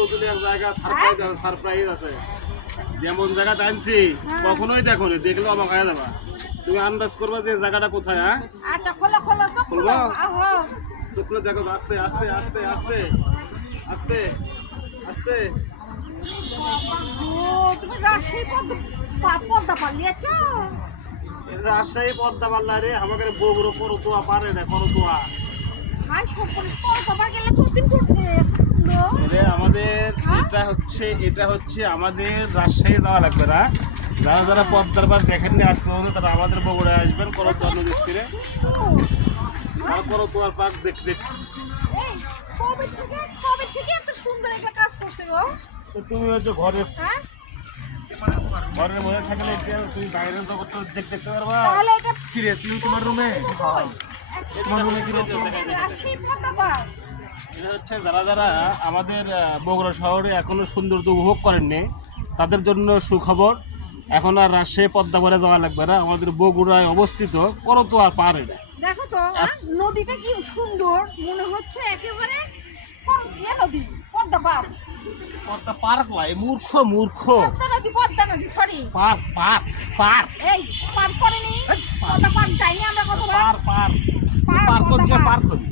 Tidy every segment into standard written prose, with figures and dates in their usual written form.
নতুন এক জায়গা সারপ্রাইজ আছে। যেমন জায়গা টানছি কখনোই দেখো নি, দেখলে অবাক হয়ে যাবা। তুমি আন্দাজ করবা যে জায়গাটা কোথায়। হ্যাঁ আচ্ছা খোলো খোলো চোখ খোলো। চোখ খুলে দেখো, আস্তে আস্তে আস্তে আস্তে আস্তে আস্তে। ও তুমি রাজশাহী পদ্মা পালিয়েছো? রাজশাহী পদ্মা পাল্লা রে, আমাদের বগুড়ো করতোয়া পারে না, করতোয়া। হাই সম্পূর্ণ পদ্মা গেলে কতদিন করছে আমাদের এটা হচ্ছে আমাদের রাজশাহী যাওয়া লাগবে না। যারা যারা পদ্মার পার দেখেননি আজ পর্যন্ত, তারা আমাদের বগুড়ায় আসবেন করতোয়া নদীর তীরে। তারা করতোয়ার পার্ক দেখতে। কবে থেকে এত সুন্দর একটা কাজ করছে গো? তুমি হচ্ছে ঘরের মধ্যে থাকলে তুমি বাইরের জগৎটা দেখতে পারবা। তাহলে এটা সিরিয়াসলি তোমার রুমে রাজশাহী পদ্মা পার্ক। এটা হচ্ছে যারা যারা আমাদের বগুড়া শহরে এখনো সৌন্দর্য উপভোগ করেননি, তাদের জন্য সুখবর। এখন আর রাজশাহী পদ্মা পারে যাওয়া লাগবে না। আমাদের বগুড়ায় অবস্থিত করতোয়া পারে। দেখো তো নদীটা কি সুন্দর, মনে হচ্ছে একেবারে নদী পদ্মা পার্ক। পদ্মা পার্ক নয়, মূর্খ মূর্খ। পদ্মা নদী সরি পার্ক পার্ক পার্ক। এই পার্ক করেনি, পদ্মা পার্ক যাইনি আমরা কতবার। পার্ক পার্ক হচ্ছে পার্ক করি।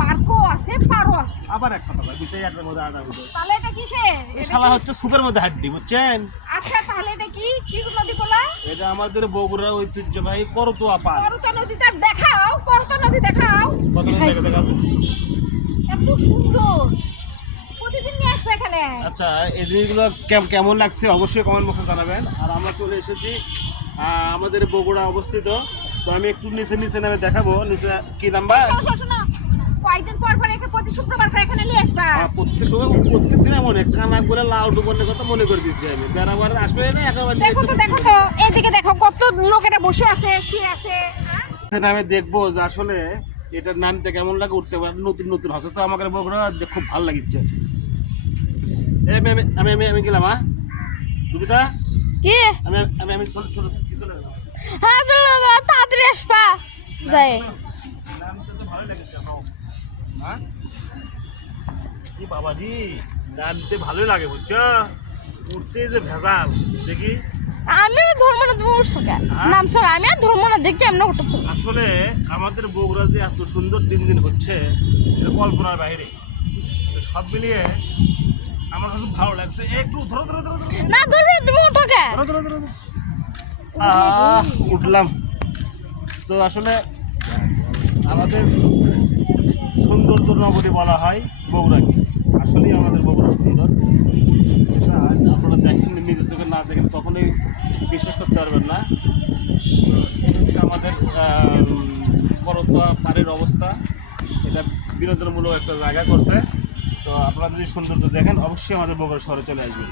পার্কও আছে পারও আছে। আবার এক কথা বিষয় একটার মধ্যে আটা হলো। তাহলে এটা কিসে? এই শালা হচ্ছে সুপের মধ্যে হাড্ডি, বুঝছেন? আচ্ছা তাহলে এটা কি কি নদী বলা? এটা আমাদের বগুড়ার ঐতিহ্যবাহী করতোয়া পার্ক। করতোয়া নদীটা দেখাও, করতোয়া নদী দেখাও। কত জায়গা দেখা আছে? এত সুন্দর, প্রতিদিন নিয়ে আসবে এখানে। আচ্ছা এই জিনিসগুলো কেমন লাগছে অবশ্যই কমেন্ট বক্সে জানাবেন। আর আমরা চলে এসেছি আমাদের বগুড়া অবস্থিত। তো আমি একটু নিচে নিচে নামে দেখাবো। নিচে কি নাম্বার? শোনো কয়েকদিন পর পর এখানে প্রতি শুক্রবার করে এখানে নিয়ে আসবা। প্রত্যেকদিন মনে কানা করে লাউ ডুবনের কথা মনে করে দিচ্ছি আমি। বেড়াবার আসবে না একেবারে। দেখো তো এইদিকে দেখো কত লোকেরা বসে আছে, শুয়ে আছে। আমি দেখবো যে আসলে এটার নামতে কেমন লাগে, উঠতে পারে নতুন নতুন হচ্ছে। তো আমাকে বগুড়া খুব ভালো লাগিচ্ছে। আমি গেলাম। সুবিধা কি আমি আমি আমি ছোট ছোট হ্যাঁ চলো তাড়াতাড়ি আসবা যাই। নামতে তো ভালো লাগছে। হ্যাঁ কি বাবা জি, নামতে ভালোই লাগে বুঝছো, উঠতে যে ভেজাল। দেখি আমি ধর্ম না তুমি উঠছো কেন নাম ছাড়া আমি আর ধর্ম না দেখি এমন উঠতে। আসলে আমাদের বগুড়া যে এত সুন্দর দিন দিন হচ্ছে এটা কল্পনার বাইরে। সব মিলিয়ে আমার কাছে ভালো লাগছে। একটু ধরো ধরো ধরো না ধরো তুমি উঠো কেন? ধরো ধরো ধরো। উঠলাম। তো আসলে আমাদের সৌন্দর্য নগরী বলা হয় বগুড়াকে। আসলেই আমাদের বগুড়া সুন্দর। আপনারা দেখেন, নিজের চোখে না দেখেন কখনোই বিশ্বাস করতে পারবেন না। আমাদের করতোয়া পাড়ের অবস্থা, এটা বিনোদনমূলক একটা জায়গা করছে। তো আপনারা যদি সৌন্দর্য দেখেন অবশ্যই আমাদের বগুড়া শহরে চলে আসবেন।